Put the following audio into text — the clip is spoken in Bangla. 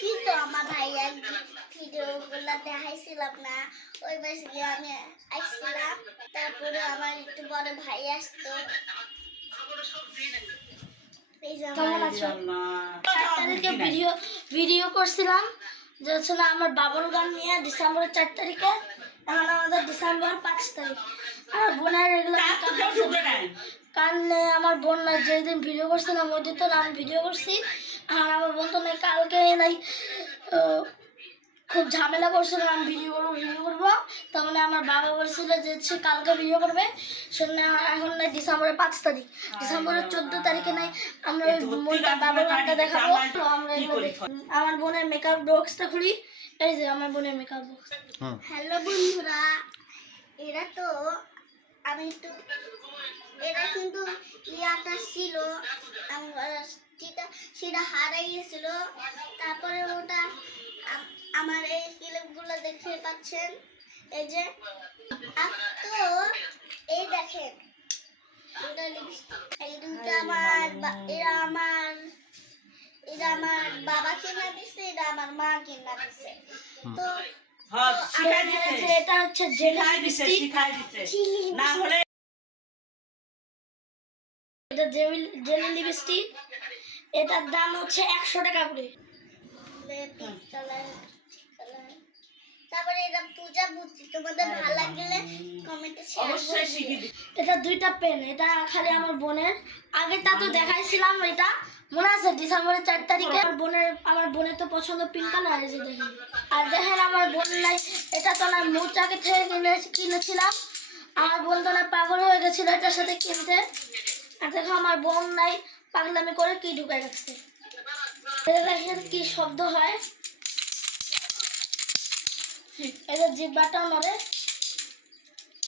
কিন্তু আমার ভাইয়া ভিডিওগুলো দেখাইছিলাম না, ওই বাসে গিয়ে আমি আসছিলাম, তারপরে আমার একটু বড় ভাই আসতো। কেমন আছো? তাদেরকে ভিডিও করছিলাম যে হচ্ছে না আমার বাবুর গান নিয়ে ডিসেম্বরের 4 তারিখে, এখন আমাদের ডিসেম্বর 5 তারিখ। আমার বোনের এগুলো কারণ আমার বোন না যেদিন ভিডিও করছিলাম ওই দিন তো আমি ভিডিও করছি, আর আমার বোন তো নাই কালকে নাই খুব ঝামেলা করছিল আমি ভিডিও করবো। তখন আমার বাবা বলছিল যে সে কালকে ভিডিও করবে, শুনে এখন নাই ডিসেম্বরের 5 তারিখ, ডিসেম্বরের 14 তারিখে নাই আমরা ওই বাবার গানটা দেখাবো। তো আমরা আমার বোনের মেকআপ বক্সটা খুলি, এই যে আমার বোনের মেকআপ বক্স। হ্যালো বন্ধুরা, এরা তো আমি একটু এরা কিন্তু ইয়াটা ছিল সেটা হারাই গেছিল, তারপরে ওটা আমার এই ক্লিপগুলো দেখতে পাচ্ছেন, এই যে তো এই দেখেন এই দুটো এরা আমার বাবা কিনা দিচ্ছে, এটা আমার মা কিনা দিচ্ছে। তো এটা হচ্ছে জেলি লিপস্টিক, এটার দাম হচ্ছে 100 টাকা করে। তারপরে এটা পূজা বুদ্ধি, তোমাদের ভালো লাগলে কমেন্টে শেয়ার করবে। এটা 2টা পেন, এটা খালি আমার বোনের, আগেটা তো দেখাইছিলাম, এটা মনে আছে ডিসেম্বরের 4 তারিখে। আমার বোনের তো পছন্দ পিঙ্ক কালার, এই যে দেখেন। আর দেখেন আমার বোন নাই, এটা তো না মৌচাকে থেকে কিনেছিলাম, আমার বোন তো না পাগল হয়ে গেছিল এটার সাথে কিনতে। আর দেখো আমার বোন নাই পাগলামি করে কি ঢুকাই রাখছে, দেখেন কি শব্দ হয়, এই যে জিব্বাটাও নড়ে।